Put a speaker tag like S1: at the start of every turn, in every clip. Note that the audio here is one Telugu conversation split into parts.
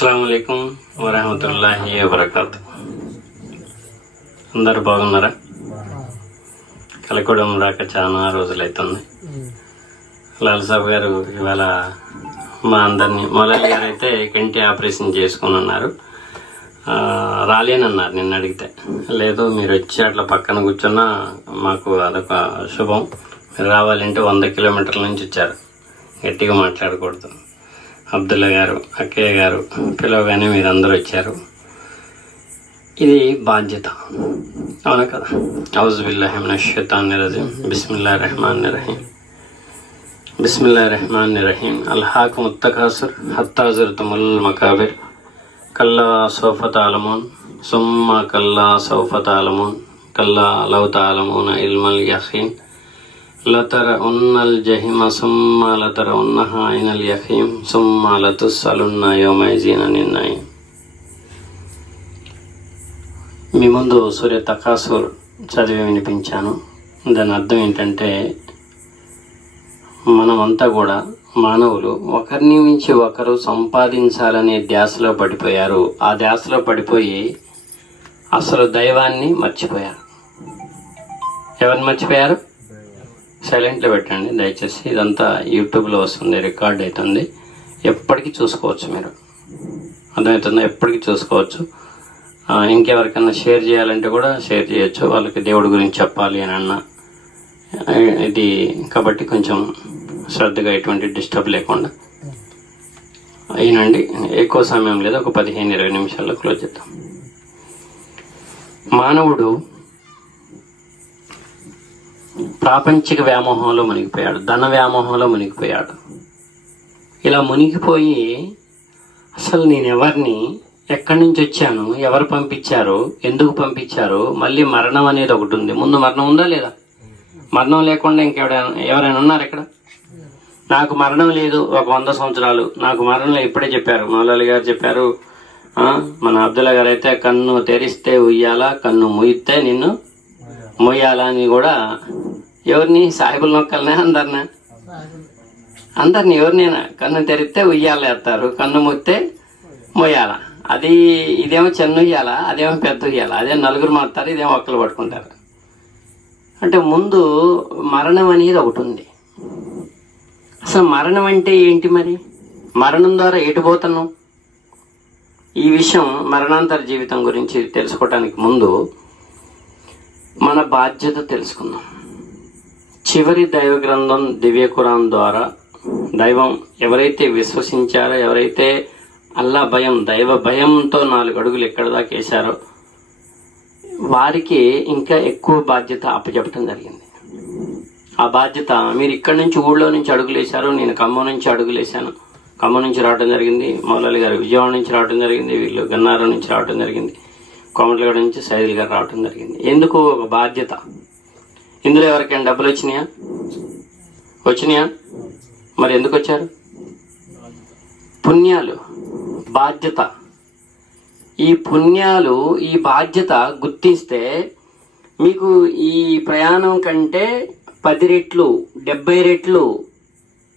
S1: అస్సలం అయికం వరహమతుల్లాహి వబర్కాత్ అందరు బాగున్నారా? కలకూడం రాక చాలా రోజులైతుంది. లాల్ సాబ్ గారు ఇవాళ మా అందరినీ మొలలి గారు అయితే కంటి ఆపరేషన్ చేసుకుని ఉన్నారు రాలేనన్నారు నిన్న అడిగితే. లేదు మీరు వచ్చి అట్లా పక్కన కూర్చున్నా మాకు అదొక శుభం. మీరు రావాలంటే వంద కిలోమీటర్ల నుంచి వచ్చారు. గట్టిగా మాట్లాడకూడదు. అబ్దుల్లా గారు అక్కయ్య గారు పిలవగానే మీరందరూ వచ్చారు. ఇది బాధ్యత. అవును కదా? ఔజు బిల్లాహిమిన షైతాన్ రజీం. బిస్మిల్లా రెహమాన్ రహీం. బిస్మిల్లా రెహమాన్ రహీం. అల్హాకు ముత్తకాసుర్ హత్తాజుర్తుముల్ మకాబిర్. కల్లా సౌఫత సుమ్మ కల్లా సౌఫత కల్లా లౌత ఇల్మల్ యహీన్ లతర ఉన్నల్ జహిమ సుమ్మ లతర ఉన్న అయినల్ యహీం సుమ్మ లతుస్సలున్న యోమైజీన నిన్నాయి మీ ముందు సూర్య తకాసూర్ చదివి వినిపించాను. దాని అర్థం ఏంటంటే మనమంతా కూడా మానవులు ఒకరిని మించి ఒకరు సంపాదించాలనే ధ్యాసలో పడిపోయారు. ఆ ధ్యాసలో పడిపోయి అసలు దైవాన్ని మర్చిపోయారు. ఎవరిని మర్చిపోయారు? సైలెంట్లో పెట్టండి దయచేసి ఇదంతా యూట్యూబ్లో వస్తుంది రికార్డ్ అవుతుంది. ఎప్పటికీ చూసుకోవచ్చు మీరు. అర్థమవుతుందా? ఎప్పటికీ చూసుకోవచ్చు. ఇంకెవరికైనా షేర్ చేయాలంటే కూడా షేర్ చేయొచ్చు. వాళ్ళకి దేవుడి గురించి చెప్పాలి అని అన్న. ఇది కాబట్టి కొంచెం శ్రద్ధగా ఎటువంటి డిస్టర్బ్ లేకుండా. అయినండి ఎక్కువ సమయం లేదు. ఒక పదిహేను ఇరవై నిమిషాల్లో క్లోజ్ చేద్దాం. మానవుడు ప్రాపంచిక వ్యామోహంలో మునిగిపోయాడు ధన వ్యామోహంలో మునిగిపోయాడు. ఇలా మునిగిపోయి అసలు నేను ఎవరిని ఎక్కడి నుంచి వచ్చాను ఎవరు పంపించారు ఎందుకు పంపించారు మళ్ళీ మరణం అనేది ఒకటి ఉంది. ముందు మరణం ఉందా లేదా? మరణం లేకుండా ఇంకెవరైనా ఎవరైనా ఉన్నారు ఇక్కడ? నాకు మరణం లేదు ఒక వంద సంవత్సరాలు. నాకు మరణం ఇప్పుడే చెప్పారు. మౌలాలి గారు చెప్పారు మన అబ్దుల్లా గారు అయితే కన్ను తెరిస్తే ఉయ్యాలా కన్ను ముయిస్తే నిన్ను మొయ్యాలా అని కూడా ఎవరిని సాహిబుల్ నొక్కలనే అందరినా. అందరిని ఎవరినైనా కన్ను తెరిస్తే ఉయ్యాలేస్తారు కన్ను ముత్తే మొయ్యాల అది ఇదేమో చిన్న ఉయ్యాల అదేమో పెద్ద ఉయ్యాల అదే నలుగురు మారుతారు ఇదేమో ఒక్కలు పట్టుకుంటారు. అంటే ముందు మరణం అనేది ఒకటి ఉంది. అసలు మరణం అంటే ఏంటి మరి? మరణం ద్వారా ఎటు పోతున్నాం ఈ విషయం మరణాంతర జీవితం గురించి తెలుసుకోవటానికి ముందు మన బాధ్యత తెలుసుకుందాం. చివరి దైవ గ్రంథం దివ్య కురాన్ ద్వారా దైవం ఎవరైతే విశ్వసించారో ఎవరైతే అల్లా భయం దైవ భయంతో నాలుగు అడుగులు ఎక్కడ దాకా వేశారో వారికి ఇంకా ఎక్కువ బాధ్యత అప్పచెప్పడం జరిగింది. ఆ బాధ్యత మీరు ఇక్కడి నుంచి ఊళ్ళో నుంచి అడుగులేశారు నేను ఖమ్మం నుంచి అడుగులేశాను ఖమ్మం నుంచి రావడం జరిగింది. మౌలాలి గారు విజయవాడ నుంచి రావడం జరిగింది. వీళ్ళు గన్నారం నుంచి రావడం జరిగింది. కోమటిగడ నుంచి సైదుల్ గారు రావడం జరిగింది. ఎందుకు ఒక బాధ్యత? ఇందులో ఎవరికైనా డబ్బులు వచ్చినాయా? వచ్చినాయా? మరి ఎందుకు వచ్చారు? పుణ్యాలు బాధ్యత. ఈ పుణ్యాలు ఈ బాధ్యత గుర్తిస్తే మీకు ఈ ప్రయాణం కంటే పది రెట్లు డెబ్బై రెట్లు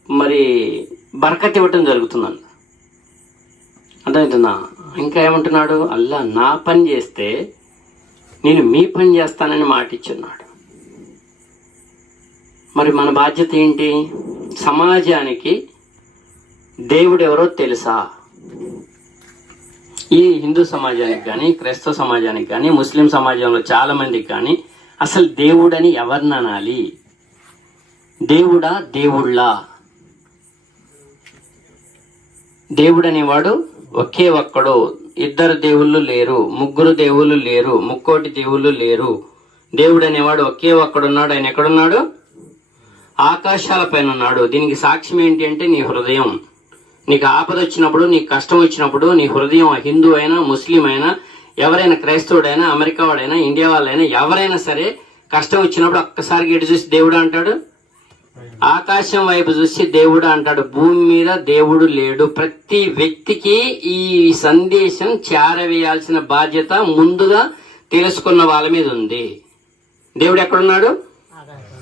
S1: మరి బరకత్ ఇవ్వటం జరుగుతుందండి. అర్థమవుతుందా? ఇంకా ఏమంటున్నాడు? అల్లా నా పని చేస్తే నేను మీ పని చేస్తానని మాట ఇచ్చున్నాడు మరి మన బాధ్యత ఏంటి? సమాజానికి దేవుడు ఎవరో తెలుసా? ఈ హిందూ సమాజానికి కానీ క్రైస్తవ సమాజానికి కానీ ముస్లిం సమాజంలో చాలా మందికి కానీ అసలు దేవుడని ఎవరిని అనాలి? దేవుడా దేవుళ్ళా? దేవుడనేవాడు ఒకే ఒక్కడు. ఇద్దరు దేవుళ్ళు లేరు ముగ్గురు దేవుళ్ళు లేరు ముక్కోటి దేవుళ్ళు లేరు. దేవుడు అనేవాడు ఒకే ఒక్కడున్నాడు ఆయన ఎక్కడున్నాడు? ఆకాశాల పైన ఉన్నాడు దీనికి సాక్ష్యం ఏంటి అంటే నీ హృదయం. నీకు ఆపద వచ్చినప్పుడు నీకు కష్టం వచ్చినప్పుడు నీ హృదయం హిందూ అయినా ముస్లిం అయినా ఎవరైనా క్రైస్తవుడైనా అమెరికా వాడైనా ఇండియా వాళ్ళైనా ఎవరైనా సరే కష్టం వచ్చినప్పుడు ఒక్కసారి ఎటు చూసి దేవుడు అంటాడు? ఆకాశం వైపు చూసి దేవుడు అంటాడు భూమి మీద దేవుడు లేడు. ప్రతి వ్యక్తికి ఈ సందేశం చేరవేయాల్సిన బాధ్యత ముందుగా తెలుసుకున్న వాళ్ళ మీద ఉంది. దేవుడు ఎక్కడున్నాడు?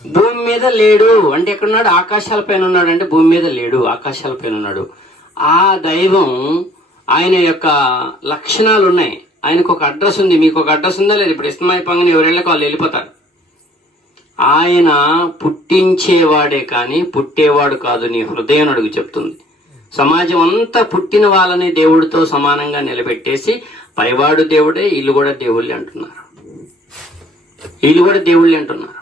S1: భూమి మీద లేడు. అంటే ఎక్కడున్నాడు? ఆకాశాల పైన ఉన్నాడు అంటే భూమి మీద లేడు ఆకాశాల పైన ఉన్నాడు. ఆ దైవం ఆయన యొక్క లక్షణాలు ఉన్నాయి ఆయనకు ఒక అడ్రస్ ఉంది. మీకు ఒక అడ్రస్ ఉందా? లేదు. ఇప్పుడు ఇష్టమైపోగానే ఎవరెళ్ళకి వాళ్ళు వెళ్ళిపోతారు. ఆయన పుట్టించేవాడే కానీ పుట్టేవాడు కాదు నీ హృదయం అడుగు చెప్తుంది. సమాజం అంతా పుట్టిన వాళ్ళని దేవుడితో సమానంగా నిలబెట్టేసి పైవాడు దేవుడే వీళ్ళు కూడా దేవుళ్ళే అంటున్నారు. వీళ్ళు కూడా దేవుళ్ళే అంటున్నారు.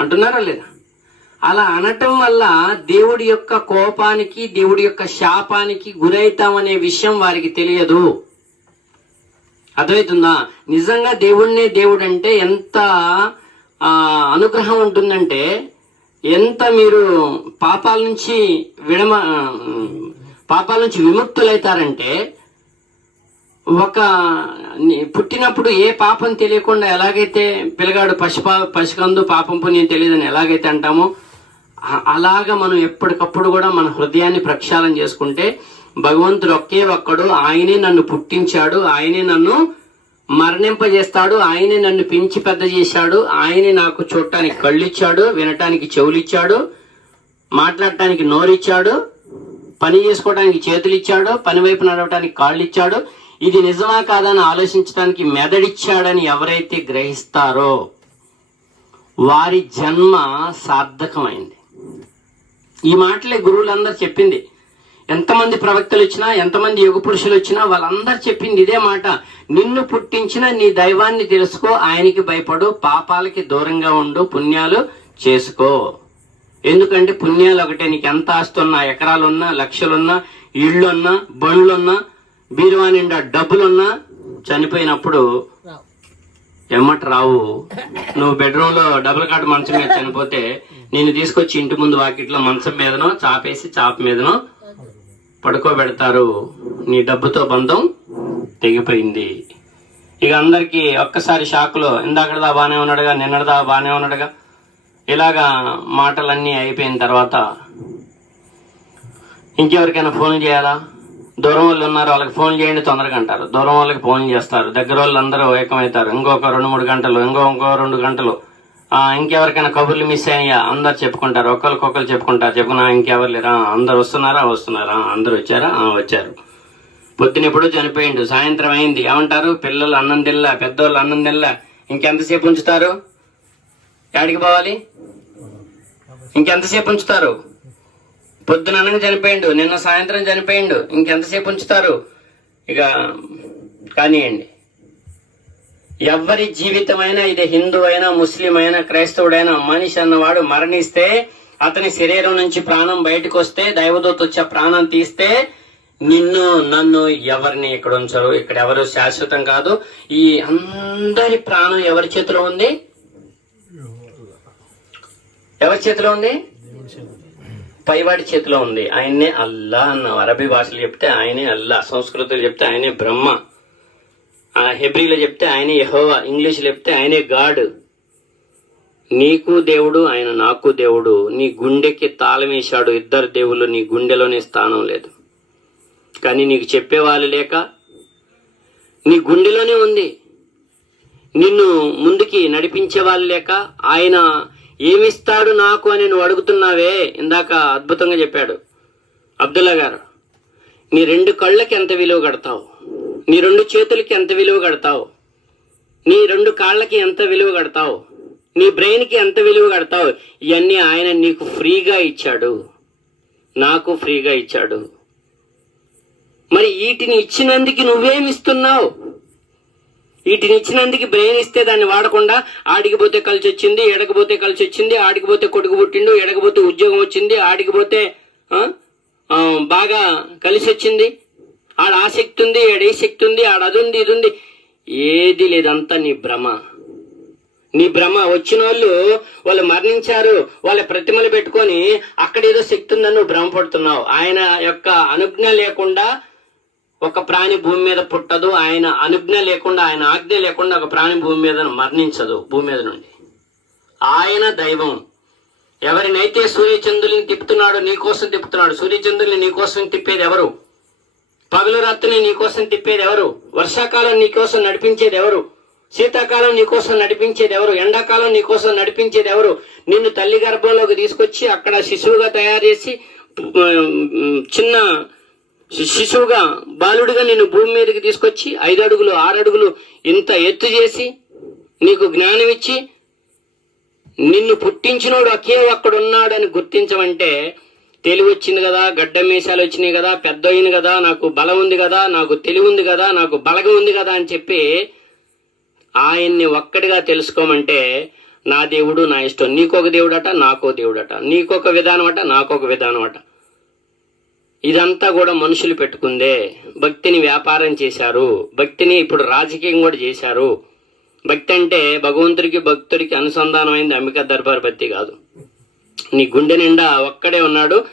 S1: అంటున్నారా లేదా? అలా అనటం వల్ల దేవుడి యొక్క కోపానికి దేవుడి యొక్క శాపానికి గురైతామనే విషయం వారికి తెలియదు. అర్థమవుతుందా? నిజంగా దేవుణ్ణే దేవుడు అంటే ఎంత అనుగ్రహం ఉంటుందంటే ఎంత మీరు పాపాల నుంచి విడమ పాపాల నుంచి విముక్తులైతారంటే ఒక పుట్టినప్పుడు ఏ పాపం తెలియకుండా ఎలాగైతే పిల్లగాడు పశుపా పశుకందు పాపం పుణ్యం తెలియదని ఎలాగైతే అంటామో అలాగ అలాగా మనం ఎప్పటికప్పుడు కూడా మన హృదయాన్ని ప్రక్షాళన చేసుకుంటే భగవంతుడు ఒకే ఒక్కడు ఆయనే నన్ను పుట్టించాడు ఆయనే నన్ను మరణింపజేస్తాడు. ఆయనే నన్ను పెంచి పెద్ద చేశాడు. ఆయనే నాకు చూడటానికి కళ్ళు ఇచ్చాడు వినటానికి చెవులిచ్చాడు మాట్లాడటానికి నోరిచ్చాడు పని చేసుకోవడానికి చేతులు ఇచ్చాడు పని వైపు నడవటానికి కాళ్ళిచ్చాడు. ఇది నిజమా కాదని ఆలోచించడానికి మెదడిచ్చాడని ఎవరైతే గ్రహిస్తారో వారి జన్మ సార్థకమైంది. ఈ మాటలే గురువులందరూ చెప్పింది. ఎంతమంది ప్రవక్తలు వచ్చినా ఎంతమంది యుగ పురుషులు వచ్చినా వాళ్ళందరూ చెప్పింది ఇదే మాట. నిన్ను పుట్టించిన నీ దైవాన్ని తెలుసుకో ఆయనకి భయపడు పాపాలకి దూరంగా ఉండు పుణ్యాలు చేసుకో. ఎందుకంటే పుణ్యాలు ఒకటే నీకు ఎంత ఆస్తి ఉన్నా ఎకరాలున్నా లక్షలున్నా ఇళ్ళున్నా బండ్లున్నా బీరువా నిండా డబ్బులున్నా చనిపోయినప్పుడు ఎమ్మట రావు. నువ్వు బెడ్రూమ్లో డబుల్ కాట్ మంచం మీద చనిపోతే నేను తీసుకొచ్చి ఇంటి ముందు వాకిట్లో మంచం మీదనో చాపేసి చాప మీదనో పడుకోబెడతారు. నీ డబ్బుతో బంధం తెగిపోయింది. ఇక అందరికీ ఒక్కసారి షాకులో ఇందాకడదా బాగానే ఉన్నాడుగా నిన్నడదా బాగానే ఉన్నాడుగా. ఇలాగా మాటలన్నీ అయిపోయిన తర్వాత ఇంకెవరికైనా ఫోన్ చేయాలా? దూరం వాళ్ళు ఉన్నారు వాళ్ళకి ఫోన్ చేయండి తొందరగా అంటారు. దూరం వాళ్ళకి ఫోన్ చేస్తారు. దగ్గర వాళ్ళు అందరూ ఏకమవుతారు. ఇంకొక రెండు మూడు గంటలు ఇంకో ఇంకో రెండు గంటలు. ఇంకెవరికైనా కబుర్లు మిస్ అయ్యా అందరు చెప్పుకుంటారు. ఒకరికొకరు చెప్పుకుంటారు. చెప్పుకున్నా ఇంకెవరు లేరా? అందరు వస్తున్నారా? వస్తున్నారా? అందరు వచ్చారా? వచ్చారు. పొద్దున ఎప్పుడు చనిపోయిండు. సాయంత్రం అయింది. ఏమంటారు? పిల్లలు అన్నం తిల్లా పెద్దోళ్ళు అన్నం తిల్లా ఇంకెంతసేపు ఉంచుతారు? ఎక్కడికి పోవాలి? ఇంకెంతసేపు ఉంచుతారు? పొద్దున అన్నం చనిపోయిండు. నిన్న సాయంత్రం చనిపోయిండు. ఇంకెంతసేపు ఉంచుతారు? ఇక కానివ్వండి ఎవరి జీవితమైనా ఇది హిందూ అయినా ముస్లిం అయినా క్రైస్తవుడైనా మనిషి అన్నవాడు మరణిస్తే అతని శరీరం నుంచి ప్రాణం బయటకు వస్తే దైవదూత వచ్చే ప్రాణం తీస్తే నిన్ను నన్ను ఎవరిని ఇక్కడ ఉంచరు? ఇక్కడ ఎవరు శాశ్వతం కాదు. ఈ అందరి ప్రాణం ఎవరి చేతిలో ఉంది? ఎవరి చేతిలో ఉంది? పైవాడి చేతిలో ఉంది. ఆయన్నే అల్లా అన్న అరబీ భాషలు చెప్తే ఆయనే అల్లా సంస్కృతులు చెప్తే ఆయనే బ్రహ్మ. హెబ్రిలో చెప్తే ఆయనే యహోవా ఇంగ్లీష్లో చెప్తే ఆయనే గాడ్. నీకు దేవుడు ఆయన నాకు దేవుడు. నీ గుండెకి తాళమేశాడు ఇద్దరు దేవుళ్ళు నీ గుండెలోనే స్థానం లేదు. కానీ నీకు చెప్పేవాళ్ళు లేక నీ గుండెలోనే ఉంది. నిన్ను ముందుకి నడిపించే వాళ్ళు లేక ఆయన ఏమిస్తాడు నాకు అని నువ్వు అడుగుతున్నావే? ఇందాక అద్భుతంగా చెప్పాడు అబ్దుల్లా గారు. నీ రెండు కళ్ళకి ఎంత విలువ కడతావు? నీ రెండు చేతులకి ఎంత విలువ కడతావు? నీ రెండు కాళ్ళకి ఎంత విలువ కడతావు? నీ బ్రెయిన్కి ఎంత విలువ కడతావు? ఇవన్నీ ఆయన నీకు ఫ్రీగా ఇచ్చాడు. నాకు ఫ్రీగా ఇచ్చాడు. మరి వీటిని ఇచ్చినందుకు నువ్వేమిస్తున్నావు వీటిని ఇచ్చినందుకు బ్రెయిన్ ఇస్తే దాన్ని వాడకుండా ఆడికిపోతే కలిసి వచ్చింది ఎడకపోతే కలిసి వచ్చింది ఆడికిపోతే కొడుకు పుట్టిండు ఎడకపోతే ఉద్యోగం వచ్చింది ఆడికిపోతే బాగా కలిసి వచ్చింది. ఆడ ఆసక్తి ఉంది ఆడ శక్తి ఉంది ఆడ అది ఉంది ఇది ఉంది. ఏది లేదంతా నీ భ్రమ. నీ భ్రమ. వచ్చిన వాళ్ళు వాళ్ళు మరణించారు వాళ్ళ ప్రతిమలు పెట్టుకొని అక్కడ ఏదో శక్తి ఉందని నువ్వు భ్రమపడుతున్నావు. ఆయన యొక్క అనుజ్ఞ లేకుండా ఒక ప్రాణి భూమి మీద పుట్టదు ఆయన అనుజ్ఞ లేకుండా ఆయన ఆజ్ఞ లేకుండా ఒక ప్రాణి భూమి మీద మరణించదు భూమి మీద నుండి. ఆయన దైవం. ఎవరినైతే సూర్యచంద్రుల్ని తిప్పుతున్నాడో నీకోసం తిప్పుతున్నాడు. సూర్యచంద్రుల్ని నీకోసం తిప్పేది ఎవరు? పగలు రాత్రిని నీకోసం తిప్పేది ఎవరు వర్షాకాలం నీకోసం నడిపించేది ఎవరు శీతాకాలం నీకోసం నడిపించేది ఎవరు ఎండాకాలం నీకోసం నడిపించేది ఎవరు నిన్ను తల్లి గర్భంలోకి తీసుకొచ్చి అక్కడ శిశువుగా తయారు చేసి చిన్న శిశువుగా బాలుడిగా నిన్ను భూమి మీదకి తీసుకొచ్చి ఐదు అడుగులు ఆరు అడుగులు ఇంత ఎత్తు చేసి నీకు జ్ఞానం ఇచ్చి నిన్ను పుట్టించినోడు ఒకే ఒక్కడున్నాడని గుర్తించమంటే తెలివి వచ్చింది కదా గడ్డ మీసాలు వచ్చినాయి కదా పెద్ద అయింది కదా నాకు బలం ఉంది కదా నాకు తెలివి ఉంది కదా నాకు బలగం ఉంది కదా అని చెప్పి ఆయన్ని ఒక్కడిగా తెలుసుకోమంటే నా దేవుడు నా ఇష్టం. నీకొక దేవుడట నాకో దేవుడట. నీకొక విధానం అట నాకొక విధానం అట ఇదంతా కూడా మనుషులు పెట్టుకుందే. భక్తిని వ్యాపారం చేశారు. భక్తిని ఇప్పుడు రాజకీయం కూడా చేశారు. భక్తి అంటే భగవంతుడికి భక్తుడికి అనుసంధానమైంది అంబికా దర్బార్ భక్తి కాదు. నీ గుండె నిండా ఒక్కడే ఉన్నాడు.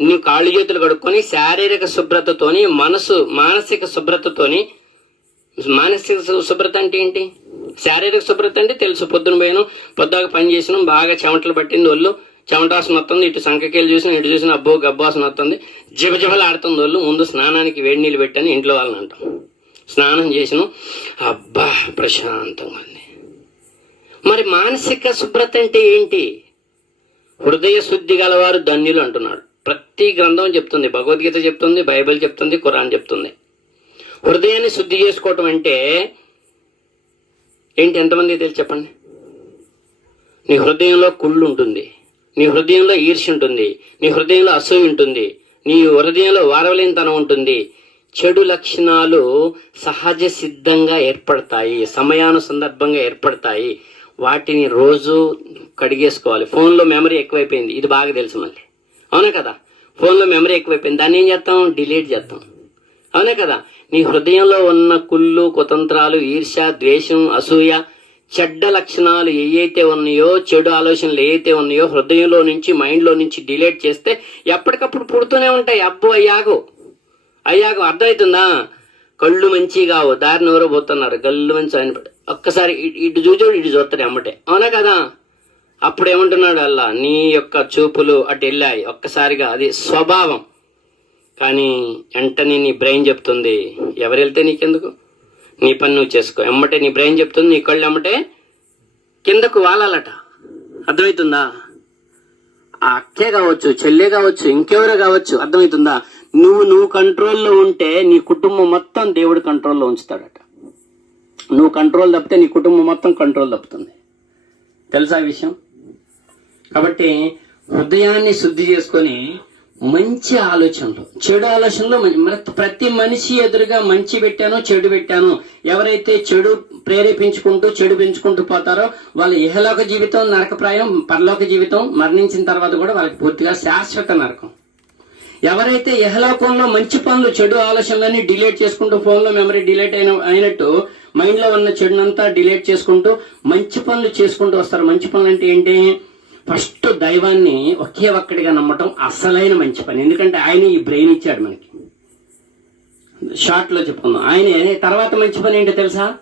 S1: నీ కాళ్ళు చేతులు కడుక్కొని శారీరక శుభ్రతతోని మనసు మానసిక శుభ్రతతోని మానసిక శుభ్రత అంటే ఏంటి? శారీరక శుభ్రత అంటే తెలుసు. పొద్దున పోయాను పొద్దుగా పని చేసినాం బాగా చెమటలు పట్టింది ఒళ్ళు. చెమటాసన వస్తుంది ఇటు సంకకేలు చూసిన ఇటు చూసిన అబ్బో గబ్బాసన వస్తుంది. జిబజిబలు ఆడుతుంది ఒళ్ళు. ముందు స్నానానికి వేడి నీళ్ళు పెట్టని ఇంట్లో వాళ్ళని అంటాం. స్నానం చేసిన అబ్బా ప్రశాంతంగా ఉంది. మరి మానసిక శుభ్రత అంటే ఏంటి? హృదయ శుద్ధి గలవారు ధన్యులు అంటున్నాడు ప్రతి గ్రంథం చెప్తుంది. భగవద్గీత చెప్తుంది బైబిల్ చెప్తుంది ఖురాన్ చెప్తుంది. హృదయాన్ని శుద్ధి చేసుకోవటం అంటే ఏంటి? ఎంతమంది తెలిసి చెప్పండి? నీ హృదయంలో కుళ్ళు ఉంటుంది. నీ హృదయంలో ఈర్ష్య ఉంటుంది. నీ హృదయంలో అసూయ ఉంటుంది. నీ హృదయంలో వారవలేనితనం ఉంటుంది. చెడు లక్షణాలు సహజ సిద్ధంగా ఏర్పడతాయి. సమయాను సందర్భంగా ఏర్పడతాయి. వాటిని రోజు కడిగేసుకోవాలి. ఫోన్లో మెమరీ ఎక్కువైపోయింది. ఇది బాగా తెలుసు మళ్ళీ. అవునా కదా? ఫోన్లో మెమరీ ఎక్కువైపోయింది. దాన్ని ఏం చేస్తాం? డిలీట్ చేస్తాం. అవునా కదా? నీ హృదయంలో ఉన్న కుళ్ళు కుతంత్రాలు ఈర్ష్య ద్వేషం అసూయ చెడ్డ లక్షణాలు ఏవైతే ఉన్నాయో చెడు ఆలోచనలు ఏవైతే ఉన్నాయో హృదయంలో నుంచి మైండ్లో నుంచి డిలీట్ చేస్తే ఎప్పటికప్పుడు పుడుతూనే ఉంటాయి. అబ్బో అయ్యాగో. అయ్యాగో. అర్థమవుతుందా? కళ్ళు మంచిగా దారిని ఎవరో పోతున్నారు. గల్లు మంచి ఆయన ఒక్కసారి ఇటు చూచోడు ఇటు చూస్తాడు అమ్మటే. అవునా కదా? అప్పుడు ఏమంటున్నాడు అల్లా నీ యొక్క చూపులు అటు వెళ్ళాయి. ఒక్కసారిగా అది స్వభావం. కానీ వెంటనే నీ బ్రెయిన్ చెప్తుంది ఎవరు వెళ్తే నీకెందుకు? నీ పని నువ్వు చేసుకో. ఎమ్మటే నీ బ్రెయిన్ చెప్తుంది నీ కళ్ళు ఎమ్మటే కిందకు వాలాలట. అర్థమవుతుందా? ఆ అక్కే కావచ్చు చెల్లె కావచ్చు ఇంకెవరో కావచ్చు అర్థమవుతుందా? నువ్వు నువ్వు కంట్రోల్లో ఉంటే నీ కుటుంబం మొత్తం దేవుడు కంట్రోల్లో ఉంచుతాడట. నువ్వు కంట్రోల్ తప్పితే నీ కుటుంబం మొత్తం కంట్రోల్ తప్పుతుంది. తెలుసా విషయం? కాబట్టి హృదయాన్ని శుద్ధి చేసుకొని మంచి ఆలోచనలు చెడు ఆలోచనలు ప్రతి మనిషి ఎదురుగా మంచి పెట్టాను చెడు పెట్టాను ఎవరైతే చెడు ప్రేరేపించుకుంటూ చెడు పెంచుకుంటూ పోతారో వాళ్ళ ఇహలోక జీవితం నరకప్రాయం పరలోక జీవితం మరణించిన తర్వాత కూడా వాళ్ళకి పూర్తిగా శాశ్వత నరకం. ఎవరైతే ఇహలోకంలో మంచి పనులు చెడు ఆలోచనలన్నీ డిలీట్ చేసుకుంటూ ఫోన్లో మెమరీ డిలీట్ అయిన అయినట్టు మైండ్లో ఉన్న చెడునంతా డిలీట్ చేసుకుంటూ మంచి పనులు చేసుకుంటూ వస్తారు. మంచి పనులు అంటే ఏంటి? ఫస్ట్ దైవాన్ని ఒకే ఒక్కడిగా నమ్మటం అసలైన మంచి పని. ఎందుకంటే ఆయన ఈ బ్రెయిన్ ఇచ్చాడు మనకి. షార్ట్లో చెప్పుకుందాం. ఆయన తర్వాత మంచి పని ఏంటో తెలుసా?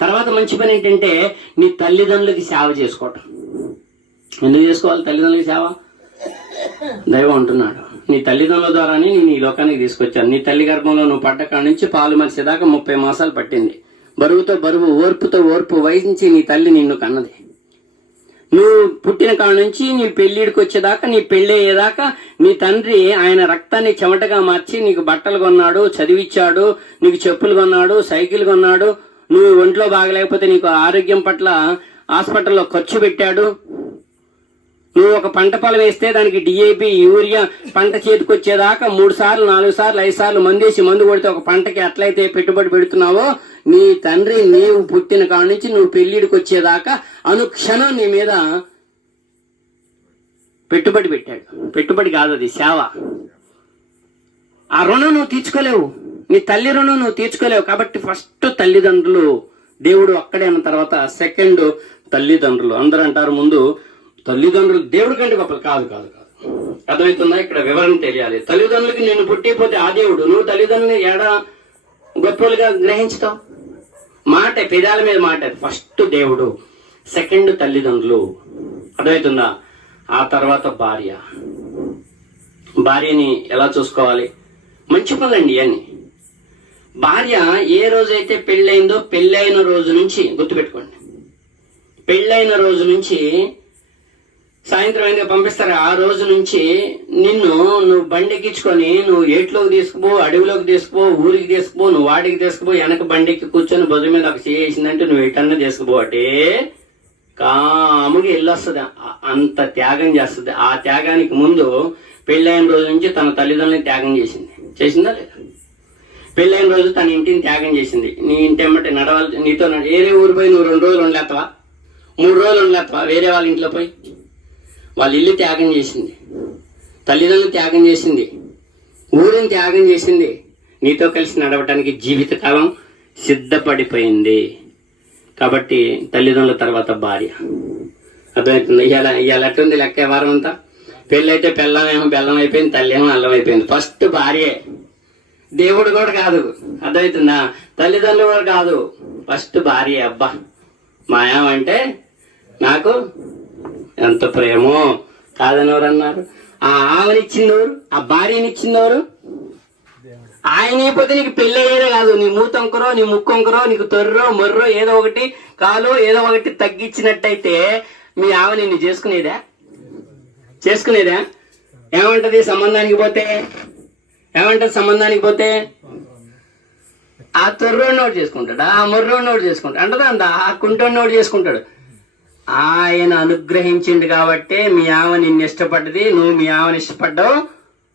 S1: తర్వాత మంచి పని ఏంటంటే నీ తల్లిదండ్రులకి సేవ చేసుకోవటం. ఎందుకు చేసుకోవాలి? తల్లిదండ్రులకి సేవ? దైవం అంటున్నాడు. నీ తల్లిదండ్రుల ద్వారానే నేను ఈ లోకానికి తీసుకొచ్చాను. నీ తల్లి గర్భంలో నువ్వు పడ్డ కాడ నుంచి పాలు మలిసేదాకా ముప్పై మాసాలు పట్టింది. బరువుతో బరువు ఓర్పుతో ఓర్పు వహించి నీ తల్లి నిన్ను కన్నది. నువ్వు పుట్టిన కాడ నుంచి నీ పెళ్ళిడికి వచ్చేదాకా నీ పెళ్ళి అయ్యేదాకా నీ తండ్రి ఆయన రక్తాన్ని చెమటగా మార్చి నీకు బట్టలు కొన్నాడు చదివిచ్చాడు నీకు చెప్పులు కొన్నాడు సైకిల్ కొన్నాడు. నువ్వు ఒంట్లో బాగలేకపోతే నీకు ఆరోగ్యం పట్ల హాస్పిటల్లో ఖర్చు పెట్టాడు. నువ్వు ఒక పంట పొలం వేస్తే దానికి డిఏపి యూరియా పంట చేతికి వచ్చేదాకా మూడు సార్లు నాలుగు సార్లు ఐదు సార్లు మందేసి మందు కొడితే ఒక పంటకి ఎట్లయితే పెట్టుబడి పెడుతున్నావో నీ తండ్రి నీవు పుట్టిన కాడ నుంచి నువ్వు పెళ్ళిడికి వచ్చేదాకా అనుక్షణం నీ మీద పెట్టుబడి పెట్టాడు. పెట్టుబడి కాదు అది సేవ. ఆ రుణం నువ్వు తీర్చుకోలేవు. నీ తల్లి రుణం నువ్వు తీర్చుకోలేవు. కాబట్టి ఫస్ట్ తల్లిదండ్రులు దేవుడు అక్కడే అన్న తర్వాత సెకండ్ తల్లిదండ్రులు. అందరూ అంటారు ముందు తల్లిదండ్రులు దేవుడి కంటే గొప్పలు. కాదు కాదు కాదు. అర్థమవుతుందా? ఇక్కడ వివరణ తెలియాలి. తల్లిదండ్రులకి నిన్ను పుట్టిపోతే ఆ దేవుడు నువ్వు తల్లిదండ్రులని ఏడ గొప్పలుగా గ్రహించుతావు? మాట పెదాల మీద మాట. ఫస్ట్ దేవుడు సెకండ్ తల్లిదండ్రులు. అర్థమవుతుందా? ఆ తర్వాత భార్య. భార్యని ఎలా చూసుకోవాలి? మంచి పనులండి అని భార్య ఏ రోజైతే పెళ్ళైందో పెళ్ళైన రోజు నుంచి గుర్తుపెట్టుకోండి. పెళ్ళైన రోజు నుంచి సాయంత్రం అయితే పంపిస్తారు. ఆ రోజు నుంచి నిన్ను నువ్వు బండి ఎక్కించుకొని నువ్వు ఏట్లోకి తీసుకుపో అడవిలోకి తీసుకుపో ఊరికి తీసుకుపో నువ్వు వాడికి తీసుకుపో వెనక బండికి కూర్చొని భుజం మీద ఒక చేసిందంటే నువ్వు ఎటన్నా తీసుకుపో. అంటే కాముగా వెళ్ళొస్తుంది అంత త్యాగం చేస్తుంది. ఆ త్యాగానికి ముందు పెళ్ళైన రోజు నుంచి తన తల్లిదండ్రులని త్యాగం చేసింది. చేసిందా లేదా? పెళ్ళైన రోజు తన ఇంటిని త్యాగం చేసింది. నీ ఇంటి ఎమ్మటి నడవాలి నీతో ఏరే వేరే ఊరు పోయి నువ్వు రెండు రోజులు ఉండలేస్తావా మూడు రోజులు ఉండలేస్తావా వేరే వాళ్ళ ఇంట్లో పోయి? వాళ్ళ ఇల్లు త్యాగం చేసింది. తల్లిదండ్రులు త్యాగం చేసింది. ఊరిని త్యాగం చేసింది. నీతో కలిసి నడవటానికి జీవితకాలం సిద్ధపడిపోయింది. కాబట్టి తల్లిదండ్రుల తర్వాత భార్య. అర్థమవుతుంది? ఇవాళ ఇవాళ ఎట్టుంది లెక్క ఏ వారం అంతా? పెళ్ళైతే పెళ్ళమేమో బెల్లం అయిపోయింది తల్లి ఏమో అల్లం అయిపోయింది. ఫస్ట్ భార్యే. దేవుడు కూడా కాదు. అర్థమవుతుందా? తల్లిదండ్రులు కూడా కాదు. ఫస్ట్ భార్య అబ్బా. మాయామంటే నాకు ఎంత ప్రేమో. కాదని అన్నారు ఆ ఆమెనిచ్చిందెవరు ఆ భార్యనిచ్చిందెవరు ఆయన అయిపోతే నీకు పెళ్ళి అయ్యేదే కాదు. నీ మూతంకరో నీ ముక్కొంకరో నీకు తొర్రో మొర్రో ఏదో ఒకటి కాలు ఏదో ఒకటి తగ్గించినట్టయితే మీ ఆమె నిన్ను చేసుకునేదా? చేసుకునేదా? ఏమంటది సంబంధానికి పోతే? ఏమంటది సంబంధానికి పోతే? ఆ తొర్రోడు నోటు చేసుకుంటాడు? ఆ మొర్రోడు నోటు చేసుకుంటాడు? అంటదా అంద? ఆ కుంటోడు నోటు చేసుకుంటాడు. ఆయన అనుగ్రహించిండు కాబట్టే మీ ఆమె నిన్ను ఇష్టపడ్డది నువ్వు మీ ఆమెను ఇష్టపడ్డావు.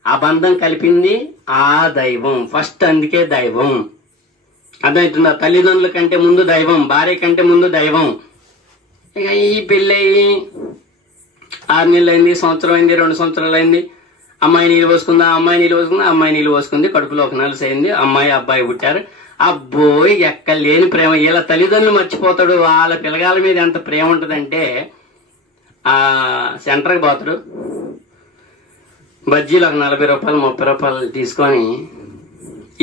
S1: ఆ బంధం కలిపింది ఆ దైవం ఫస్ట్ అందుకే దైవం. అర్థమవుతుందా? తల్లిదండ్రుల కంటే ముందు దైవం భార్య కంటే ముందు దైవం. ఇక ఈ పెళ్ళయి ఆరు నెలలు అయింది సంవత్సరం అయింది రెండు సంవత్సరాలు అయింది అమ్మాయి నీళ్ళు పోసుకుందా అమ్మాయి నీళ్ళు పోసుకుందా అమ్మాయి నీళ్ళు పోసుకుంది కడుపులో ఒక నెలసే అయింది అమ్మాయి అబ్బాయి పుట్టారు. అబ్బో ఎక్కడ లేని ప్రేమ. ఇలా తల్లిదండ్రులు మర్చిపోతాడు. వాళ్ళ పిల్లగాల మీద ఎంత ప్రేమ ఉంటుందంటే ఆ సెంటర్కి పోతాడు. బజ్జీలు ఒక నలభై రూపాయలు ముప్పై రూపాయలు తీసుకొని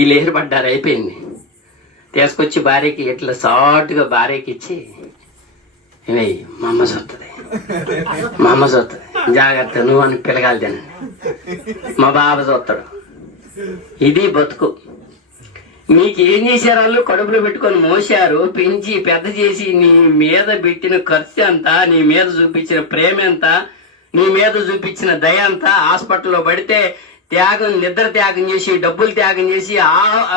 S1: ఈ లేరు పడ్డారు అయిపోయింది. తీసుకొచ్చి భార్యకి ఇట్లా సాటుగా భార్యకి ఇచ్చి ఇవి మా అమ్మ చూస్తుంది మా అమ్మ చూస్తుంది జాగ్రత్త నువ్వు అని పిల్లగాలి తినండి. మా బాబు చూస్తాడు ఇది బతుకు. మీకు ఏం చేశారు వాళ్ళు? కడుపులో పెట్టుకొని మోసారు పెంచి పెద్ద చేసి నీ మీద పెట్టిన ఖర్చు ఎంత? నీ మీద చూపించిన ప్రేమ ఎంత? నీ మీద చూపించిన దయ ఎంత? హాస్పిటల్లో పడితే త్యాగం నిద్ర త్యాగం చేసి డబ్బులు త్యాగం చేసి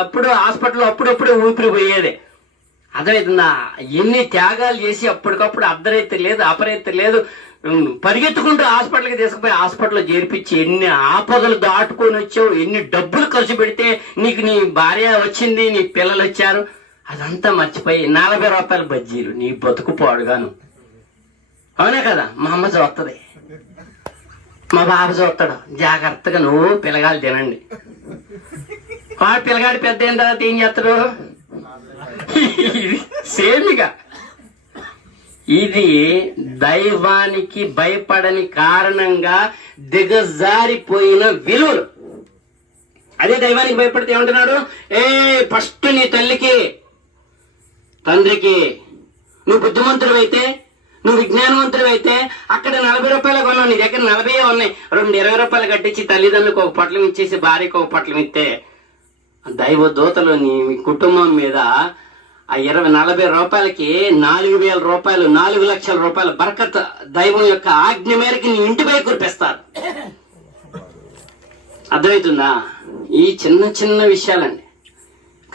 S1: అప్పుడు హాస్పిటల్లో అప్పుడప్పుడు ఊపిరిపోయేది అర్థమవుతుందా ఎన్ని త్యాగాలు చేసి అప్పటికప్పుడు అర్ధరైతే లేదు అపరైతే లేదు. పరిగెత్తుకుంటూ హాస్పిటల్కి తీసుకుపోయి హాస్పిటల్లో చేర్పించి ఎన్ని ఆపదలు దాటుకొని వచ్చావు ఎన్ని డబ్బులు ఖర్చు పెడితే నీకు నీ భార్య వచ్చింది నీ పిల్లలు వచ్చారు అదంతా మర్చిపోయి నలభై రూపాయల బజ్జీలు నీ బతుకు పాడుగాను. అవునా కదా? మా అమ్మ చూస్తుంది మా బాబ చూస్తాడు జాగ్రత్తగా నువ్వు పిల్లగాలు తినండి. వాడు పిల్లగాడు పెద్ద అయిన తర్వాత ఏం చేస్తాడు? సేమిగా. ఇది దైవానికి భయపడని కారణంగా దిగజారిపోయిన విలువలు. అదే దైవానికి భయపడితే ఏమంటున్నాడు? ఏ ఫస్ట్ నీ తల్లికి తండ్రికి నువ్వు బుద్ధిమంతుడు అయితే నువ్వు విజ్ఞానవంతుడు అయితే అక్కడ నలభై రూపాయలు కొన్నావు నీ దగ్గర నలభై ఉన్నాయి. రెండు ఇరవై రూపాయలు కట్టించి తల్లిదండ్రులకు ఒక పట్లం ఇచ్చేసి భార్యకు ఒక పట్లం ఇస్తే దైవ దూతలు నీ కుటుంబం మీద ఆ ఇరవై నలభై రూపాయలకి నాలుగు వేల రూపాయలు నాలుగు లక్షల రూపాయల బరకత్ దైవం యొక్క ఆజ్ఞ మేరకు నీ ఇంటిపై కురిపిస్తారు. అర్థమవుతుందా? ఈ చిన్న చిన్న విషయాలండి.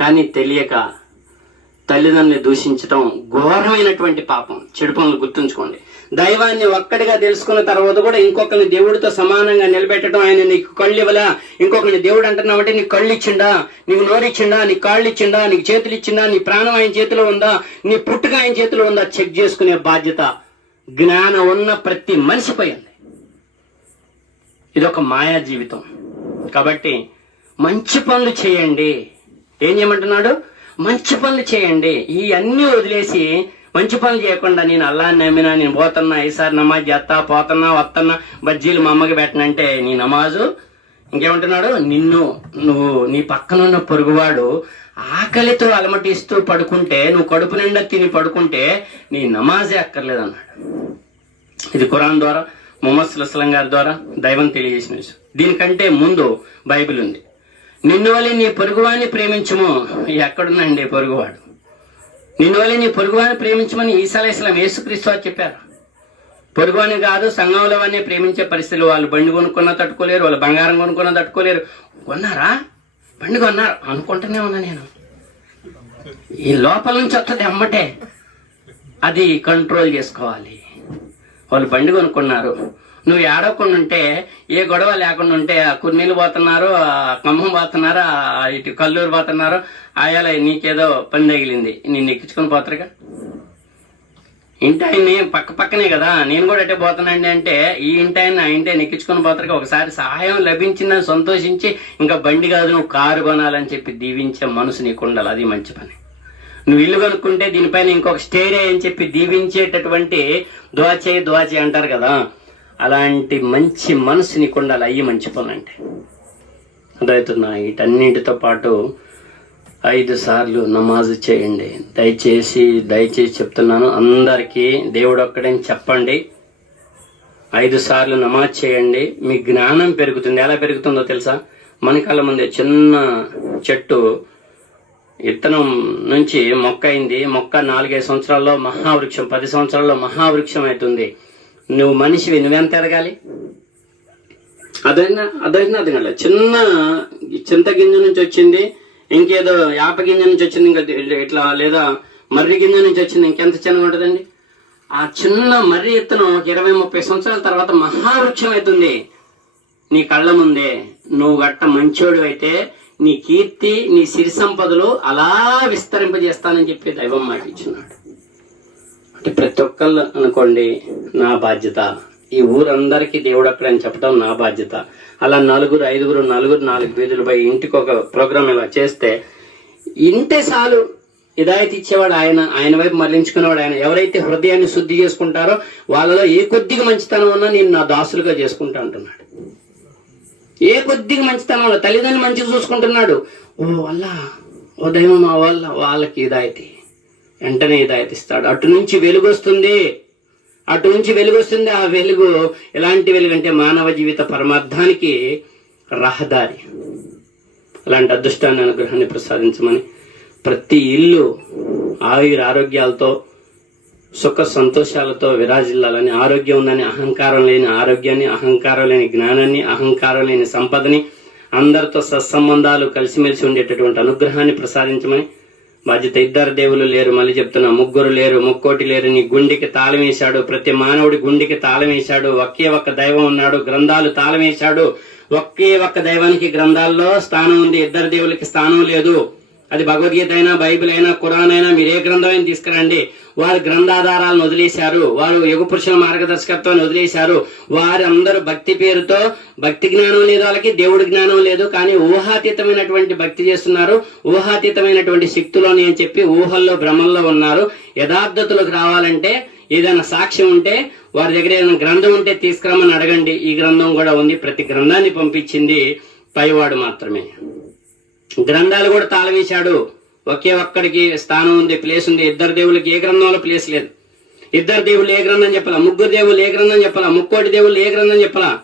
S1: కానీ తెలియక తల్లిదండ్రులు దూషించటం ఘోరమైనటువంటి పాపం. చెడు పనులు గుర్తుంచుకోండి. దైవాన్ని ఒక్కడిగా తెలుసుకున్న తర్వాత కూడా ఇంకొకరిని దేవుడితో సమానంగా నిలబెట్టడం ఆయన నీకు కళ్ళు ఇవ్వలా. ఇంకొకరిని దేవుడు అంటున్నావంటే నీకు కళ్ళు ఇచ్చిండా? నీకు నోరిచ్చిండా నీ కాళ్ళు ఇచ్చిండా? నీకు చేతులు ఇచ్చిండా? నీ ప్రాణం ఆయన చేతిలో ఉందా? నీ పుట్టుక ఆయన చేతిలో ఉందా? చెక్ చేసుకునే బాధ్యత జ్ఞానం ఉన్న ప్రతి మనిషిపై ఉంది. ఇది ఒక మాయా జీవితం. కాబట్టి మంచి పనులు చేయండి. ఏం చేయమంటున్నాడు? మంచి పనులు చేయండి. ఈ అన్ని వదిలేసి మంచి పనులు చేయకుండా నేను అల్లాన్ని నమ్మినా నేను పోతున్నా ఈసారి నమాజ్ చేస్తా పోతున్నా వస్తున్నా బజ్జీలు మా అమ్మకి పెట్టనంటే నీ నమాజు? ఇంకేమంటున్నాడు? నిన్ను నువ్వు నీ పక్కనున్న పొరుగువాడు ఆకలితో అలమటిస్తూ పడుకుంటే నువ్వు కడుపు నిండా తిని పడుకుంటే నీ నమాజే అక్కర్లేదు అన్నాడు ఇది ఖురాన్ ద్వారా ముహమ్మద్ అస్లం గారి ద్వారా దైవం తెలియజేసిన విషయం దీనికంటే ముందు బైబిల్ ఉంది. నిన్ను వల్ల నీ పొరుగువాడిని ప్రేమించము. ఎక్కడుందండి పొరుగువాడు? నిన్ను నీ పొరుగువాని ప్రేమించమని ఈసాలేసలం ఇస్లాం యేసుక్రీస్తు అని చెప్పారు. పొరుగువాని కాదు సంఘంలో వాడిని ప్రేమించే పరిస్థితులు వాళ్ళు బండి కొనుక్కున్నా తట్టుకోలేరు వాళ్ళు బంగారం కొనుక్కున్నా తట్టుకోలేరు. కొన్నారా? బండి కొన్నారు. అనుకుంటూనే ఉన్నా నేను. ఈ లోపల నుంచి వస్తుంది అమ్మటే అది కంట్రోల్ చేసుకోవాలి. వాళ్ళు బండి కొనుక్కున్నారు. నువ్వు ఏడవకుండా ఉంటే ఏ గొడవ లేకుండా ఉంటే ఆ కుర్నీలు పోతున్నారు ఆ ఖమ్మం పోతున్నారు ఇటు కల్లూరు పోతున్నారు ఆయాల నీకేదో పని తగిలింది. నేను ఎక్కించుకొని పోతారుగా? ఇంటి ఆయన్ని పక్క పక్కనే కదా. నేను కూడా అట్టే పోతానండి అంటే ఈ ఇంటి ఆయన ఆ ఇంటి ఆయన ఎక్కించుకొని పోతారు ఒకసారి సహాయం లభించిందని సంతోషించి ఇంకా బండి కాదు నువ్వు కారు కొనాలని చెప్పి దీవించే మనసు నీకు ఉండాలి అది మంచి పని. నువ్వు ఇల్లు కనుక్కుంటే దీనిపైన ఇంకొక స్టేరే అని చెప్పి దీవించేటటువంటి దోచే దోచే అంటారు కదా. అలాంటి మంచి మనసు నీకు అయ్యి మంచి పనులంటే. అదవుతున్నా వీటన్నిటితో పాటు ఐదు సార్లు నమాజ్ చేయండి. దయచేసి దయచేసి చెప్తున్నాను అందరికీ దేవుడు ఒక్కడని చెప్పండి. ఐదు సార్లు నమాజ్ చేయండి. మీ జ్ఞానం పెరుగుతుంది. ఎలా పెరుగుతుందో తెలుసా? మన కళ్ళ ముందే చిన్న చెట్టు విత్తనం నుంచి మొక్క అయింది. మొక్క నాలుగైదు సంవత్సరాల్లో మహావృక్షం పది సంవత్సరాల్లో మహావృక్షం అవుతుంది. నువ్వు మనిషివి నువ్వెంత ఎదగాలి అదైనా అదైనా అది చిన్న చింత గింజ నుంచి వచ్చింది ఇంకేదో యాప గింజ నుంచి వచ్చింది ఇంకా ఇట్లా లేదా మర్రి గింజ నుంచి వచ్చింది ఇంకెంత చిన్నగా ఉంటుందండి? ఆ చిన్న మర్రి విత్తనం ఒక ఇరవై ముప్పై సంవత్సరాల తర్వాత మహావృక్షం అవుతుంది. నీ కళ్ళ ముందే నువ్వు గట్ట మంచోడు అయితే నీ కీర్తి నీ సిరి సంపదలు అలా విస్తరింపజేస్తానని చెప్పి దైవం మాట ఇచ్చున్నాడు ప్రతి ఒక్కళ్ళు అనుకోండి నా బాధ్యత. ఈ ఊరందరికీ దేవుడు అక్కడ అని చెప్పడం నా బాధ్యత. అలా నలుగురు ఐదుగురు నలుగురు నాలుగు వీధులు ఇంటికి ఒక ప్రోగ్రామ్ ఇలా చేస్తే ఇంతే చాలు హిదాయత్ ఇచ్చేవాడు ఆయన ఆయన వైపు మరలించుకునేవాడు ఆయన. ఎవరైతే హృదయాన్ని శుద్ధి చేసుకుంటారో వాళ్ళలో ఏ కొద్దిగా మంచితనం ఉన్నా నేను నా దాసులుగా చేసుకుంటా అంటున్నాడు. ఏ కొద్దిగా మంచితనం ఉన్నా తల్లిదండ్రులు మంచిగా చూసుకుంటున్నాడు. ఓ వల్ల ఓ దైవం మా వల్ల వాళ్ళకి ఇదాయితీ వెంటనే హిదాయత్ అటు నుంచి వెలుగు వస్తుంది అటు నుంచి వెలుగు వస్తుంది ఆ వెలుగు ఎలాంటి వెలుగు అంటే మానవ జీవిత పరమార్థానికి రహదారి. అలాంటి అదృష్టాన్ని అనుగ్రహాన్ని ప్రసాదించమని ప్రతి ఇల్లు ఆయుర ఆరోగ్యాలతో సుఖ సంతోషాలతో విరాజిల్లాలని ఆరోగ్యం ఉందని అహంకారం లేని ఆరోగ్యాన్ని అహంకారం లేని జ్ఞానాన్ని అహంకారం లేని సంపదని అందరితో సత్సంబంధాలు కలిసిమెలిసి ఉండేటటువంటి అనుగ్రహాన్ని ప్రసాదించమని బాధ్యత ఇద్దరు దేవులు లేరు మళ్ళీ చెప్తున్నా ముగ్గురు లేరు ముక్కోటి లేరు నీ గుండెకి తాళం వేశాడు ప్రతి మానవుడి గుండెకి తాళం వేశాడు ఒకే ఒక్క దైవం ఉన్నాడు గ్రంథాలు తాళం వేశాడు ఒకే ఒక్క దైవానికి గ్రంథాల్లో స్థానం ఉంది ఇద్దరు దేవులకి స్థానం లేదు. అది భగవద్గీత అయినా బైబిల్ అయినా ఖురాన్ అయినా మీరు ఏ గ్రంథమైనా తీసుకురండి. వారు గ్రంథాధారాలను వదిలేశారు. వారు యుగ పురుషుల మార్గదర్శకత్వాన్ని వదిలేశారు. వారందరూ భక్తి పేరుతో భక్తి జ్ఞానం లేదు వాళ్ళకి దేవుడి జ్ఞానం లేదు కానీ ఊహాతీతమైనటువంటి భక్తి చేస్తున్నారు. ఊహాతీతమైనటువంటి శక్తులోని అని చెప్పి ఊహల్లో భ్రమంలో ఉన్నారు. యథార్థతలోకి రావాలంటే ఏదైనా సాక్ష్యం ఉంటే వారి దగ్గర ఏదైనా గ్రంథం ఉంటే తీసుకురమ్మని అడగండి. ఈ గ్రంథం కూడా ఉంది. ప్రతి గ్రంథాన్ని పంపించింది పైవాడు మాత్రమే. గ్రంథాలు కూడా తాళవేశాడు. ఒకే ఒక్కడికి స్థానం ఉంది ప్లేస్ ఉంది. ఇద్దరు దేవుళ్ళకి ఏ గ్రంథంలో ప్లేస్ లేదు. ఇద్దరు దేవుళ్ళు ఏ గ్రంథం చెప్పాలా? ముగ్గురు దేవుళ్ళు ఏ గ్రంథం చెప్పాలా? ముక్కోటి దేవుళ్ళు ఏ గ్రంథం చెప్పాలా?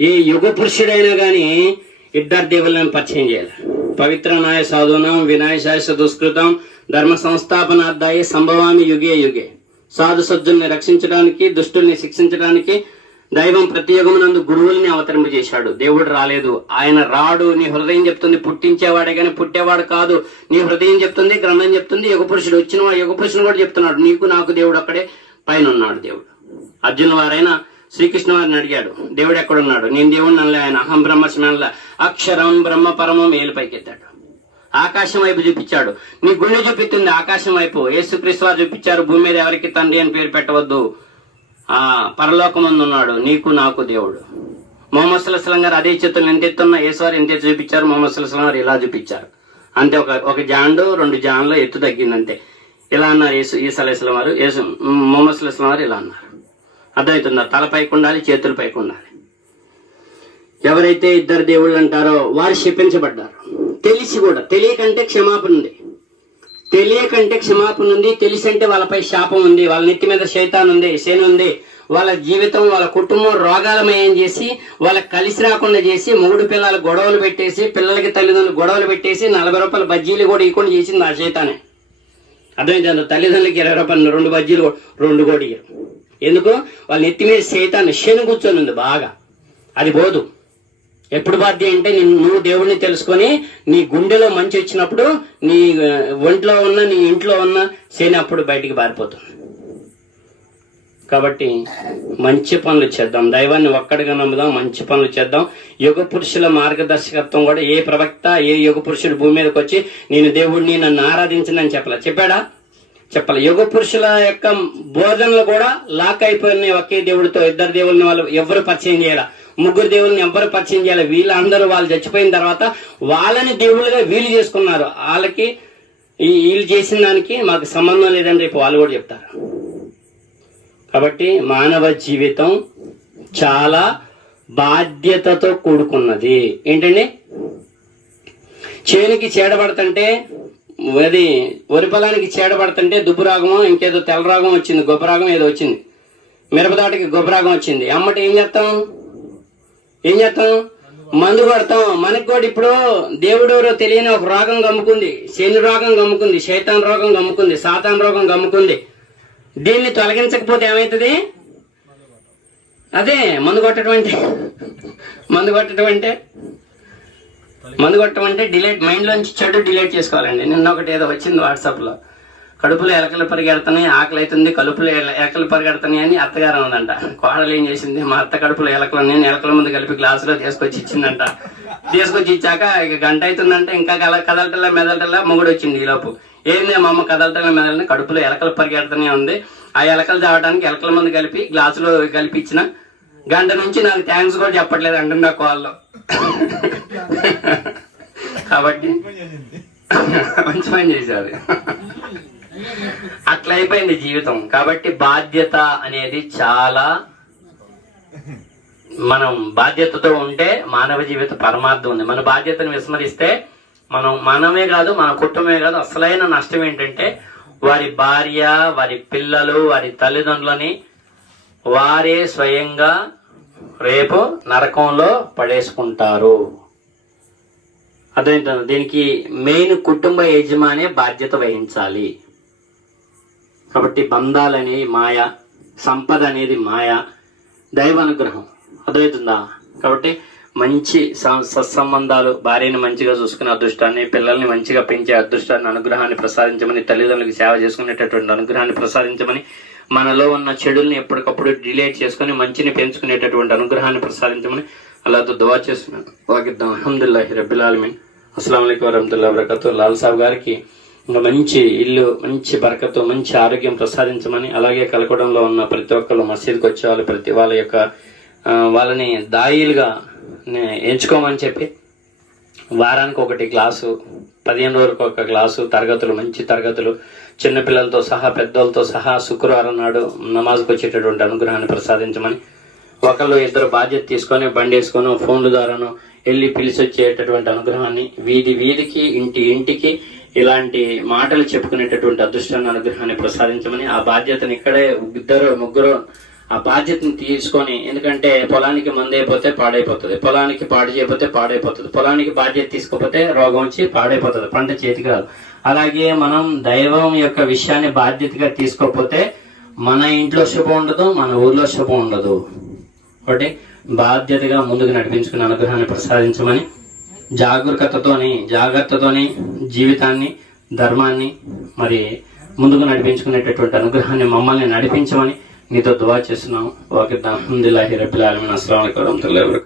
S1: ఏ యుగ పురుషుడైనా గాని ఇద్దరు దేవుళ్ళని పరిచయం చేయాలి. పవిత్ర నాయ సాధునాం వినాయశాయ దుష్కృతం ధర్మ సంస్థాపనార్థాయి సంభవామి యుగే యుగే. సాధు సజ్జుల్ని రక్షించడానికి దుష్టుల్ని శిక్షించడానికి దైవం ప్రత్యేకమునందు యుగమునందు గురువుల్ని అవతరింపజేశాడు. దేవుడు రాలేదు. ఆయన రాడు నీ హృదయం చెప్తుంది పుట్టించేవాడే కానీ పుట్టేవాడు కాదు. నీ హృదయం చెప్తుంది గ్రంథం చెప్తుంది యుగ పురుషుడు వచ్చిన యుగపురుషుడు కూడా చెప్తున్నాడు. నీకు నాకు దేవుడు అక్కడే పైన ఉన్నాడు దేవుడు. అర్జున వారైనా శ్రీకృష్ణ వారిని అడిగాడు దేవుడు ఎక్కడున్నాడు? నేను దేవుడిని అనలే ఆయన. అహం బ్రహ్మస్మరణలే అక్షరం బ్రహ్మ పరమం ఏలు పైకెత్తాడు. ఆకాశం వైపు చూపించాడు. నీ గుండె చూపిస్తుంది ఆకాశం వైపు. యేసుక్రీస్తు వారు చూపించారు భూమి మీద ఎవరికి తండ్రి అని పేరు పెట్టవద్దు. ఆ పరలోకమందు ఉన్నాడు నీకు నాకు దేవుడు. మొహమ్మద్ సుల్లాం గారు అదే చిత్రం ఎంత ఎత్తున్న యేసువారు ఎంత ఎత్తు చూపించారు? మొహమ్మద్ సుల్లాం గారు ఇలా చూపించారు. అంతే ఒక ఒక జాండు రెండు జాన్లో ఎత్తు తగ్గిందంటే ఇలా అన్నారు యేసు ఈసా అలైస్లాం వారు యేసు మొహమ్మద్ సుల్లాం వారు ఇలా అన్నారు. అర్థమవుతుందా? తల పైకి ఉండాలి చేతుల పైకి ఉండాలి. ఎవరైతే ఇద్దరు దేవుళ్ళు అంటారో వారు శపించబడ్డారు. తెలిసి కూడా తెలియకంటే క్షమాపణ ఉంది. తెలియకంటే క్షమాపణ ఉంది తెలిసి అంటే వాళ్ళపై శాపం ఉంది వాళ్ళ నెత్తి మీద శైతాన్ ఉంది శని ఉంది. వాళ్ళ జీవితం వాళ్ళ కుటుంబం రోగాలమయం చేసి వాళ్ళకి కలిసి రాకుండా చేసి మూడు పిల్లలు గొడవలు పెట్టేసి పిల్లలకి తల్లిదండ్రులు గొడవలు పెట్టేసి నలభై రూపాయల బజ్జీలు కూడా ఇవ్వకుండా చేసింది ఆ శైతానే. అర్థమైంది? తల్లిదండ్రులకి ఇరవై రూపాయలు రెండు బజ్జీలు రెండు కూడా ఇయ్యరు ఎందుకు? వాళ్ళ నెత్తి మీద శైతాన్ శని కూర్చొని ఉంది బాగా. అది పోదు ఎప్పుడు బాధ్య అంటే నువ్వు దేవుడిని తెలుసుకొని నీ గుండెలో మంచి వచ్చినప్పుడు నీ ఒంట్లో ఉన్న నీ ఇంట్లో ఉన్న శని అప్పుడు బయటికి పారిపోతుంది. కాబట్టి మంచి పనులు చేద్దాం. దైవాన్ని ఒక్కడిగా నమ్ముదాం మంచి పనులు చేద్దాం. యుగ పురుషుల మార్గదర్శకత్వం కూడా ఏ ప్రవక్త ఏ యుగ పురుషుడు భూమి మీదకి వచ్చి నేను దేవుడిని నన్ను ఆరాధించనని చెప్పలే? చెప్పాడా? చెప్పాలి. యుగ పురుషుల యొక్క బోధనలు కూడా లాక్ అయిపోయినాయి ఒకే దేవుడితో. ఇద్దరు దేవుళ్ళని వాళ్ళు ఎవరు పరిచయం చేయాల. ముగ్గురు దేవుళ్ళని ఎవరు పరిచయం చేయాలి. వీళ్ళందరూ వాళ్ళు చచ్చిపోయిన తర్వాత వాళ్ళని దేవుళ్ళుగా వీళ్ళు చేసుకున్నారు. వాళ్ళకి ఈ వీళ్ళు చేసిన దానికి మాకు సంబంధం లేదని రేపు వాళ్ళు కూడా చెప్తారు. కాబట్టి మానవ జీవితం చాలా బాధ్యతతో కూడుకున్నది. ఏంటండి? చేనుకి చేడబడతంటే అది వరి పొలానికి చేడబడతంటే దుబ్బురాగమో ఇంకేదో తెల్లరాగం వచ్చింది గొప్ప రాగం ఏదో వచ్చింది. మిరపదాటికి గొప్ప రాగం వచ్చింది. అమ్మటి ఏం చేస్తాం? ఏం చేస్తాం? మందు కొడతాం. మనకు కూడా ఇప్పుడు దేవుడెవరో తెలియని ఒక రోగం గమ్ముకుంది. శని రోగం గమ్ముకుంది. శైతాన్ రోగం గమ్ముకుంది. సాతాన్ రోగం గమ్ముకుంది. దీన్ని తొలగించకపోతే ఏమవుతుంది అదే మందు కొట్టడం అంటే. మందు కొట్టడం అంటే? మందు కొట్టడం అంటే డిలీట్ మైండ్లోంచి చెడు డిలీట్ చేసుకోవాలండి. నిన్న ఒకటి ఏదో వచ్చింది వాట్సాప్లో. కడుపులో ఎలకలు పరిగెడుతున్నాయి ఆకలి అవుతుంది కడుపులో ఎల- ఎలకలు పరిగెడుతున్నాయి అని అత్తగారు ఉందంట కోడలు ఏం చేసింది? మా అత్త కడుపులో ఎలకలు ఉన్నాయి ఎలకల ముందు కలిపి గ్లాసులో తీసుకొచ్చి ఇచ్చిందంట. తీసుకొచ్చి ఇచ్చాక ఇక గంట అవుతుందంటే ఇంకా కల కదలటల్లా మెదలటల్లా మొగుడు వచ్చింది ఈలోపు ఏంది మా అమ్మ కదలటల్లా మెదలని? కడుపులో ఎలకలు పరిగెడుతూనే ఉంది. ఆ ఎలకలు తాగడానికి ఎలకల ముందు కలిపి గ్లాసులో కలిపి ఇచ్చిన. గంట నుంచి నాకు థ్యాంక్స్ కూడా చెప్పట్లేదు అంటున్నా కాల్లో కాబట్టి మంచి పని చేశారు. అట్లా అయిపోయింది జీవితం. కాబట్టి బాధ్యత అనేది చాలా మనం బాధ్యతతో ఉంటే మానవ జీవిత పరమార్థం ఉంది. మన బాధ్యతను విస్మరిస్తే మనం మనమే కాదు మన కుటుంబమే కాదు అసలైన నష్టం ఏంటంటే వారి భార్య వారి పిల్లలు వారి తల్లిదండ్రులని వారే స్వయంగా రేపు నరకంలో పడేసుకుంటారు. అదేంటంటే దీనికి మెయిన్ కుటుంబ యజమానే బాధ్యత వహించాలి. కాబట్టి బంధాలనేవి మాయ సంపద అనేది మాయ దైవ అనుగ్రహం అర్థమవుతుందా? కాబట్టి మంచి సత్సంబంధాలు భార్యని మంచిగా చూసుకునే అదృష్టాన్ని పిల్లల్ని మంచిగా పెంచే అదృష్టాన్ని అనుగ్రహాన్ని ప్రసాదించమని తల్లిదండ్రులకు సేవ చేసుకునేటటువంటి అనుగ్రహాన్ని ప్రసాదించమని మనలో ఉన్న చెడుల్ని ఎప్పటికప్పుడు డిలేట్ చేసుకుని మంచిని పెంచుకునేటటువంటి అనుగ్రహాన్ని ప్రసాదించమని అలాతో దువా చేస్తున్నాను వాకిద్దాం. అహమ్దుల్లాహి రబ్బిల్ ఆలమీన్. అస్సలం అయికం వరహతుల్లా వరకతు లాల్ సాబ్ గారికి ఇంకా మంచి ఇల్లు మంచి బరకతో మంచి ఆరోగ్యం ప్రసాదించమని అలాగే కలకడంలో ఉన్న ప్రతి ఒక్కరు మసీద్కి వచ్చే వాళ్ళు ప్రతి వాళ్ళ యొక్క వాళ్ళని దాయిలుగా నే- ఎంచుకోమని చెప్పి వారానికి ఒకటి క్లాసు పదిహేను రోజులకు ఒక క్లాసు తరగతులు మంచి తరగతులు చిన్నపిల్లలతో సహా పెద్దలతో సహా శుక్రవారం నాడు నమాజ్కి వచ్చేటటువంటి అనుగ్రహాన్ని ప్రసాదించమని ఒకళ్ళు ఇద్దరు బాధ్యత తీసుకొని బండి వేసుకొని ఫోన్ల ద్వారాను వెళ్ళి పిలిచి వచ్చేటటువంటి అనుగ్రహాన్ని వీధి వీధికి ఇంటి ఇంటికి ఇలాంటి మాటలు చెప్పుకునేటటువంటి అదృష్టాన్ని అనుగ్రహాన్ని ప్రసాదించమని ఆ బాధ్యతను ఇక్కడే ఇద్దరు ముగ్గురు ఆ బాధ్యతను తీసుకొని ఎందుకంటే పొలానికి మందైపోతే పాడైపోతుంది. పొలానికి పాడు చేయకపోతే పాడైపోతుంది. పొలానికి బాధ్యత తీసుకోకపోతే రోగం వచ్చి పాడైపోతుంది. పంట చేతికి రాదు. అలాగే మనం దైవం యొక్క విషయాన్ని బాధ్యతగా తీసుకోకపోతే మన ఇంట్లో శుభం ఉండదు మన ఊర్లో శుభం ఉండదు. ఒకటి బాధ్యతగా ముందుకు నడిపించుకునే అనుగ్రహాన్ని ప్రసాదించమని జాగరూకతతోని జాగ్రత్తతోని జీవితాన్ని ధర్మాన్ని మరి ముందుకు నడిపించుకునేటటువంటి అనుగ్రహాన్ని మమ్మల్ని నడిపించమని నీతో దువా చేస్తున్నాం ఓకే అల్హమ్దుల్లాహి రబ్బిల్ ఆలమీన్. అస్సలం అలైకుం వరహ్మతుల్లాహి